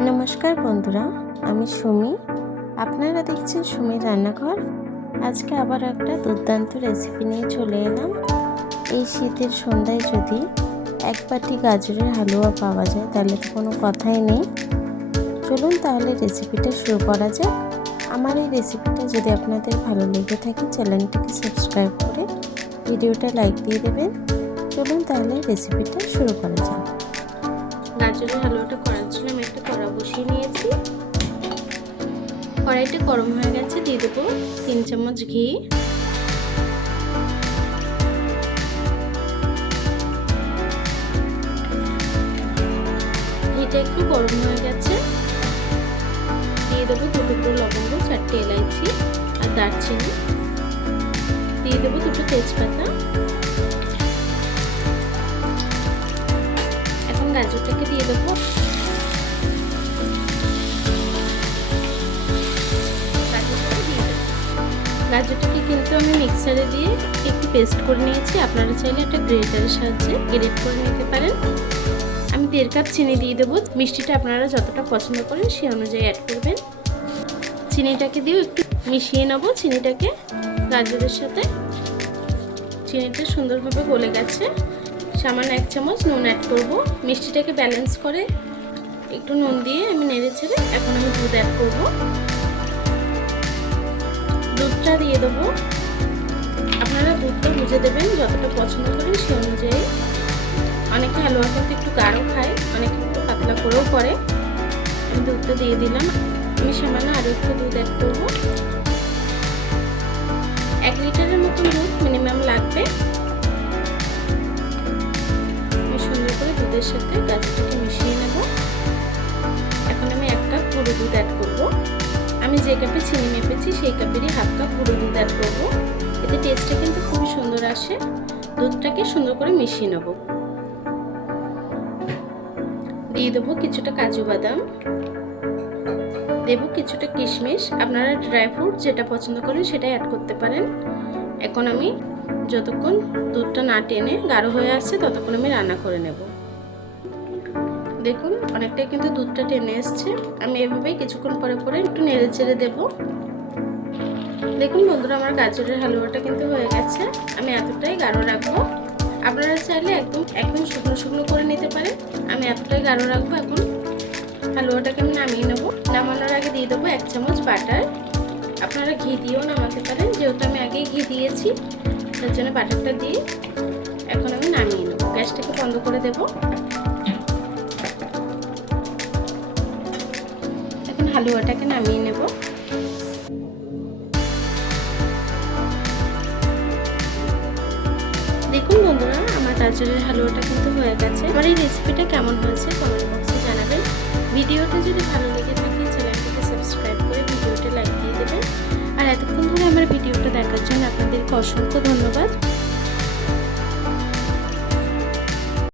নমস্কার বন্ধুরা, আমি সুমি। আপনারা দেখছেন সুমির রান্নাঘর। আজকে আবার একটা দুর্দান্ত রেসিপি নিয়ে চলে এলাম। এই শীতের সন্ধ্যায় যদি এক বাটি গাজরের হালুয়া পাওয়া যায় তাহলে তো কোনো কথাই নেই। চলুন তাহলে রেসিপিটা শুরু করা যাক। আমার এই রেসিপিটা যদি আপনাদের ভালো লেগে থাকে চ্যানেলটিকে সাবস্ক্রাইব করে ভিডিওটা লাইক দিয়ে দেবেন। চলুন তাহলে রেসিপিটা শুরু করা যাক। গাজরের হালুয়াটা করার জন্য আমি একটা কড়া বসিয়ে নিয়েছি। কড়াইটা গরম হয়ে গেছে, দিয়ে দেবো 3 চামচ ঘি। ঘিটা একটু গরম হয়ে গেছে, দিয়ে দেবো 2 টুকরো লবঙ্গ, 4টে এলাইচি আর দারচিনি, দিয়ে দেবো 2টো তেজপাতা। এখন গাজরটাকে দিয়ে দেবো। গাজরটাকে কিন্তু আমি মিক্সারে দিয়ে একটু পেস্ট করে নিয়েছি। আপনারা চাইলে একটা গ্রেটারের সাহায্যে গ্রেট করে নিতে পারেন। আমি 1.5 কাপ চিনি দিয়ে দেবো। মিষ্টিটা আপনারা যতটা পছন্দ করেন সেই অনুযায়ী অ্যাড করবেন। চিনিটাকে দিয়েও একটু মিশিয়ে নেবো চিনিটাকে গাজরের সাথে। চিনিটা সুন্দরভাবে গলে গেছে। সামান্য 1 চামচ নুন অ্যাড করব। মিষ্টিটাকে ব্যালেন্স করে একটু নুন দিয়ে আমি নেড়ে ছেড়ে এখন আমি দুধ অ্যাড করব। দুধটা দিয়ে দেবো। আপনারা দুধটা বুঝে দেবেন যতটা পছন্দ করেন সেই অনুযায়ী। অনেকে হালুয়া কিন্তু একটু গাঢ় খায়, অনেকে একটু পাতলা করেও করে। আমি দুধটা দিয়ে দিলাম। আমি সামান্য আরও একটু দুধ অ্যাড করবো। 1 লিটারের মতন দুধ মিনিমাম লাগবে। আমি সুন্দর করে দুধের সাথে গাজরটাকে মিশিয়ে নেব। এখন আমি 1 কাপ গুঁড়ো দুধ অ্যাড করবো। আমি যে কাপে চিনি মেপেছি সেই কাপেরই 1/2 কাপ গুঁড়ো দুধ অ্যাড করবো। এতে টেস্টটা কিন্তু খুবই সুন্দর আসে। দুধটাকে সুন্দর করে মিশিয়ে নেব। দিয়ে দেবো কিছুটা কাজু বাদাম, দেবো কিছুটা কিশমিশ। আপনারা ড্রাই ফ্রুট যেটা পছন্দ করেন সেটাই অ্যাড করতে পারেন। এখন আমি যতক্ষণ দুধটা না টেনে গাঢ় হয়ে আসছে ততক্ষণ আমি রান্না করে নেব। দেখুন অনেকটাই কিন্তু দুধটা টেনে এসছে। আমি এভাবেই কিছুক্ষণ পরে পরে একটু নেড়ে চেড়ে দেবো। দেখুন বন্ধুরা, আমার গাজরের হালুয়াটা কিন্তু হয়ে গেছে। আমি এতটাই গাঢ় রাখবো। আপনারা চাইলে একদম শুকনো শুকনো করে নিতে পারেন। আমি এতটাই গাঢ় রাখবো। এখন হালুয়াটাকে আমি নামিয়ে নেবো। নামানোর আগে দিয়ে দেবো 1 চামচ বাটার। আপনারা ঘি দিয়েও নামাতে পারেন, যেহেতু আমি আগেই ঘি দিয়েছি তার জন্য বাটারটা দিয়ে এখন আমি নামিয়ে নেবো। গ্যাসটাকে বন্ধ করে দেব। এখন হালুয়াটাকে নামিয়ে নেব। দেখুন বন্ধুরা, আমার গাজরের হালুয়াটা কিন্তু হয়ে গেছে। আমার এই রেসিপিটা কেমন হয়েছে কমেন্ট বক্সে জানাবেন। ভিডিওটা যদি ভালো লেগে থাকে চ্যানেলটিকে সাবস্ক্রাইব করে ভিডিওটা লাইক দিয়ে দেবেন। আর এতক্ষণ ধরে আমার ভিডিওটা দেখার জন্য আপনাদেরকে অসংখ্য ধন্যবাদ।